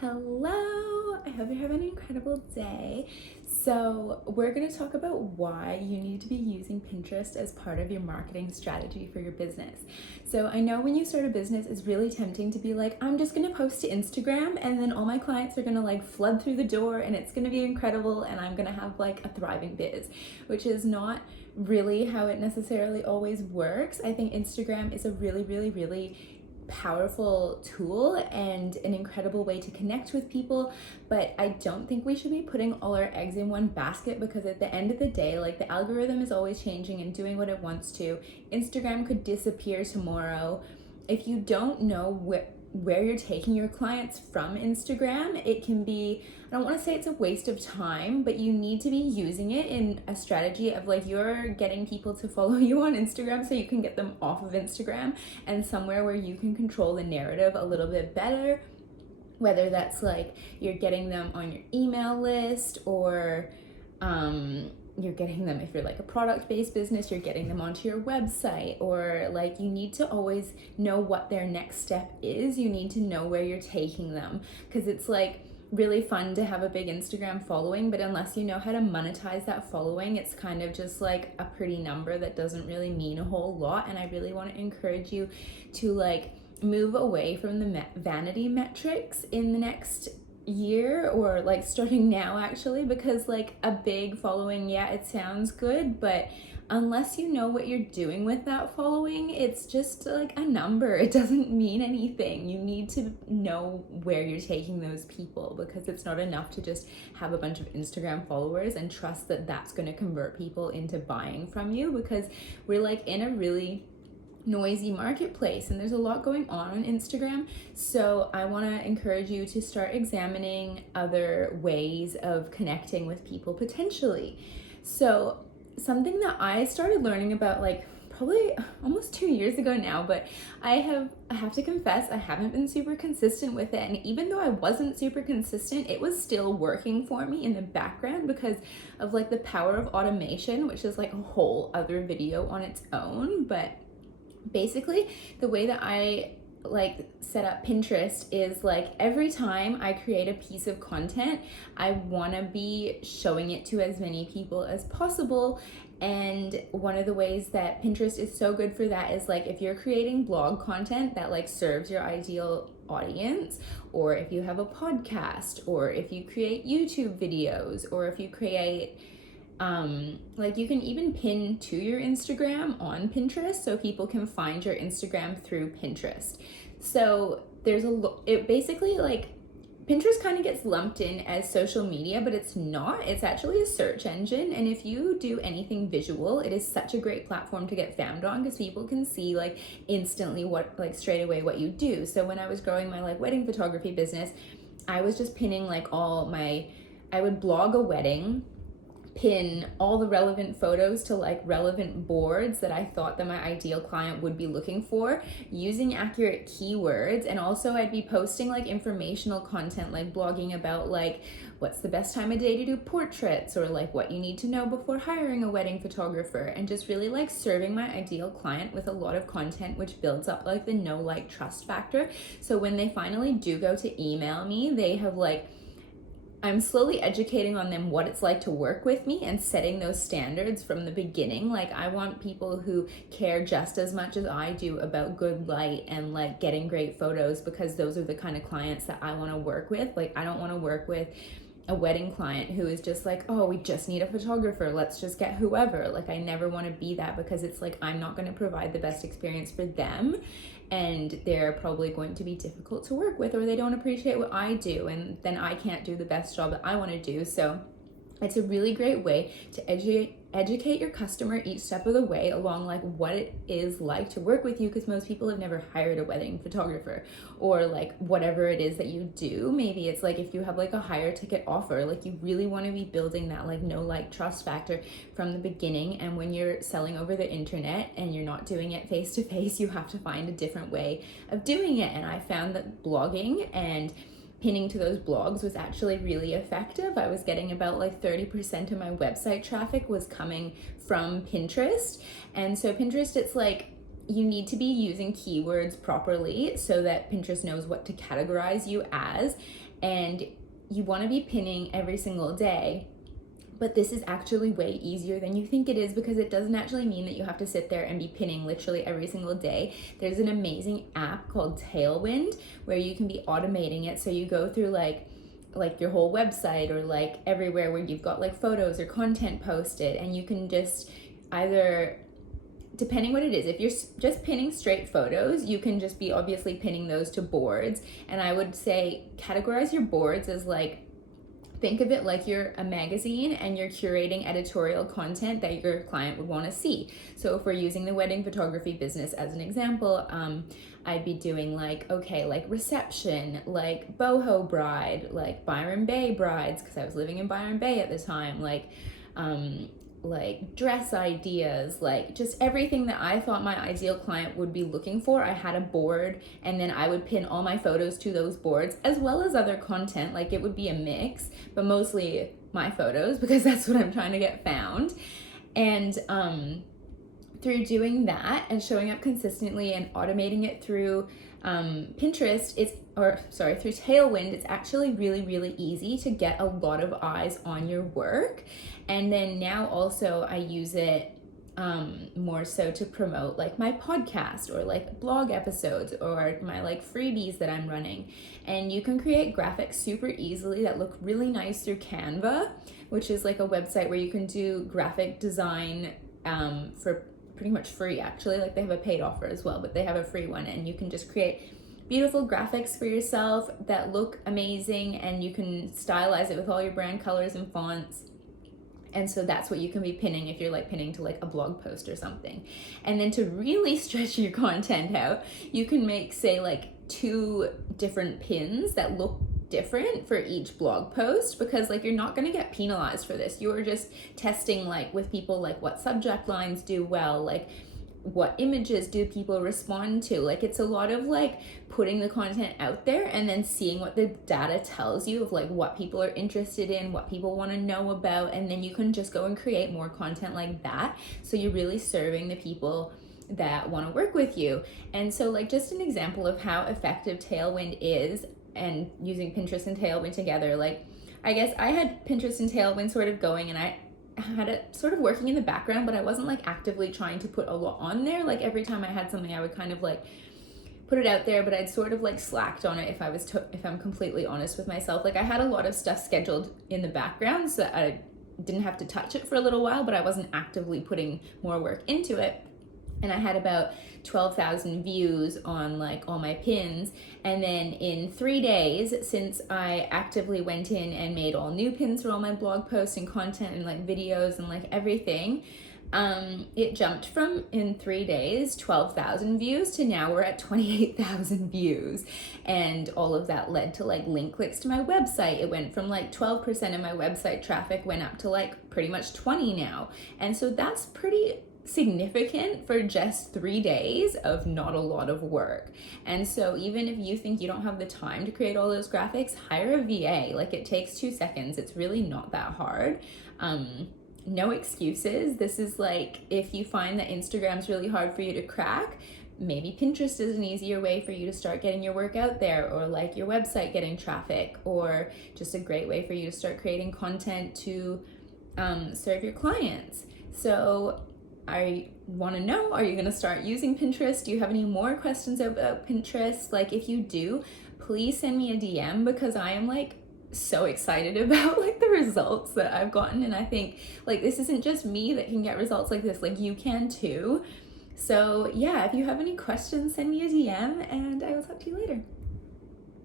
Hello! I hope you're having an incredible day. So, we're going to talk about why you need to be using Pinterest as part of your marketing strategy for your business. So, I know when you start a business, it's really tempting to be like, I'm just going to post to Instagram and then all my clients are going to flood through the door and it's going to be incredible and I'm going to have a thriving biz, which is not really how it necessarily always works. I think Instagram is a really powerful tool and an incredible way to connect with people, but I don't think we should be putting all our eggs in one basket, because at the end of the day, the algorithm is always changing and doing what it wants to. Instagram could disappear tomorrow. If you don't know where you're taking your clients from Instagram, it can be, I don't want to say it's a waste of time, but you need to be using it in a strategy of you're getting people to follow you on Instagram so you can get them off of Instagram, and somewhere where you can control the narrative a little bit better, whether that's you're getting them on your email list, or you're getting them, if you're a product-based business, you're getting them onto your website, or you need to always know what their next step is. You need to know where you're taking them, because it's really fun to have a big Instagram following, but unless you know how to monetize that following, it's kind of just a pretty number that doesn't really mean a whole lot. And I really want to encourage you to move away from the vanity metrics in the next year, or starting now actually, because a big following, yeah, it sounds good, but unless you know what you're doing with that following, it's just a number. It doesn't mean anything. You need to know where you're taking those people, because it's not enough to just have a bunch of Instagram followers and trust that that's going to convert people into buying from you, because we're in a really noisy marketplace and there's a lot going on Instagram. So I want to encourage you to start examining other ways of connecting with people potentially. So something that I started learning about probably almost 2 years ago now, but I have to confess I haven't been super consistent with it. And even though I wasn't super consistent, it was still working for me in the background because of the power of automation, which is a whole other video on its own. But basically, the way that I set up Pinterest is every time I create a piece of content, I want to be showing it to as many people as possible. And one of the ways that Pinterest is so good for that is if you're creating blog content that serves your ideal audience, or if you have a podcast, or if you create YouTube videos, or if you create you can even pin to your Instagram on Pinterest so people can find your Instagram through Pinterest. So there's it basically Pinterest kind of gets lumped in as social media, but it's not. It's actually a search engine. And if you do anything visual, it is such a great platform to get found on, because people can see instantly what straight away what you do. So when I was growing my wedding photography business, I was just pinning I would blog a wedding, pin all the relevant photos to relevant boards that I thought that my ideal client would be looking for, using accurate keywords. And also I'd be posting informational content, blogging about what's the best time of day to do portraits, or what you need to know before hiring a wedding photographer, and just really serving my ideal client with a lot of content which builds up the know, like, trust factor. So when they finally do go to email me, they have I'm slowly educating on them what it's like to work with me and setting those standards from the beginning. I want people who care just as much as I do about good light and getting great photos, because those are the kind of clients that I want to work with. I don't want to work with a wedding client who is just oh, we just need a photographer, let's just get whoever. I never want to be that, because it's I'm not going to provide the best experience for them, and they're probably going to be difficult to work with, or they don't appreciate what I do, and then I can't do the best job that I want to do. So it's a really great way to educate your customer each step of the way along what it is like to work with you, because most people have never hired a wedding photographer, or whatever it is that you do. Maybe it's if you have a higher ticket offer, you really want to be building that know, like, trust factor from the beginning. And when you're selling over the internet and you're not doing it face to face, you have to find a different way of doing it. And I found that blogging and pinning to those blogs was actually really effective. I was getting about 30% of my website traffic was coming from Pinterest. And so Pinterest, it's you need to be using keywords properly so that Pinterest knows what to categorize you as, and you want to be pinning every single day. But this is actually way easier than you think it is, because it doesn't actually mean that you have to sit there and be pinning literally every single day. There's an amazing app called Tailwind where you can be automating it. So you go through like your whole website or like everywhere where you've got like photos or content posted, and you can just either, depending what it is, if you're just pinning straight photos, you can just be obviously pinning those to boards. And I would say categorize your boards as like, think of it like you're a magazine and you're curating editorial content that your client would want to see. So if we're using the wedding photography business as an example, I'd be doing like, okay, like reception, like boho bride, like Byron Bay brides, because I was living in Byron Bay at the time, like dress ideas, like just everything that I thought my ideal client would be looking for. I had a board, and then I would pin all my photos to those boards, as well as other content. Like it would be a mix, but mostly my photos, because that's what I'm trying to get found. And through doing that and showing up consistently and automating it through Pinterest, through Tailwind, it's actually really, really easy to get a lot of eyes on your work. And then now also I use it more so to promote like my podcast or like blog episodes or my like freebies that I'm running. And you can create graphics super easily that look really nice through Canva, which is like a website where you can do graphic design for pretty much free, actually. Like they have a paid offer as well, but they have a free one, and you can just create beautiful graphics for yourself that look amazing, and you can stylize it with all your brand colors and fonts. And so that's what you can be pinning if you're like pinning to like a blog post or something. And then to really stretch your content out, you can make, say, like 2 different pins that look different for each blog post, because like you're not going to get penalized for this. You're just testing like with people, like what subject lines do well, like what images do people respond to. Like it's a lot of like putting the content out there and then seeing what the data tells you of like what people are interested in, what people want to know about, and then you can just go and create more content like that. So you're really serving the people that want to work with you. And so like just an example of how effective Tailwind is, and using Pinterest and Tailwind together, like I guess I had Pinterest and Tailwind sort of going, and I had it sort of working in the background, but I wasn't like actively trying to put a lot on there. Like every time I had something, I would kind of like put it out there, but I'd sort of like slacked on it if I'm completely honest with myself. Like I had a lot of stuff scheduled in the background, so I didn't have to touch it for a little while, but I wasn't actively putting more work into it. And I had about 12,000 views on like all my pins. And then in 3 days, since I actively went in and made all new pins for all my blog posts and content and like videos and like everything, it jumped from, in 3 days, 12,000 views to now we're at 28,000 views. And all of that led to like link clicks to my website. It went from like 12% of my website traffic went up to like pretty much 20 now. And so that's pretty significant for just 3 days of not a lot of work. And so even if you think you don't have the time to create all those graphics, hire a VA. Like it takes 2 seconds. It's really not that hard. No excuses. This is like, if you find that Instagram's really hard for you to crack, maybe Pinterest is an easier way for you to start getting your work out there, or like your website getting traffic, or just a great way for you to start creating content to serve your clients. So I want to know, are you going to start using Pinterest? Do you have any more questions about Pinterest? Like if you do, please send me a DM, because I am like so excited about like the results that I've gotten. And I think like this isn't just me that can get results like this, like you can too. So yeah, if you have any questions, send me a DM, and I will talk to you later.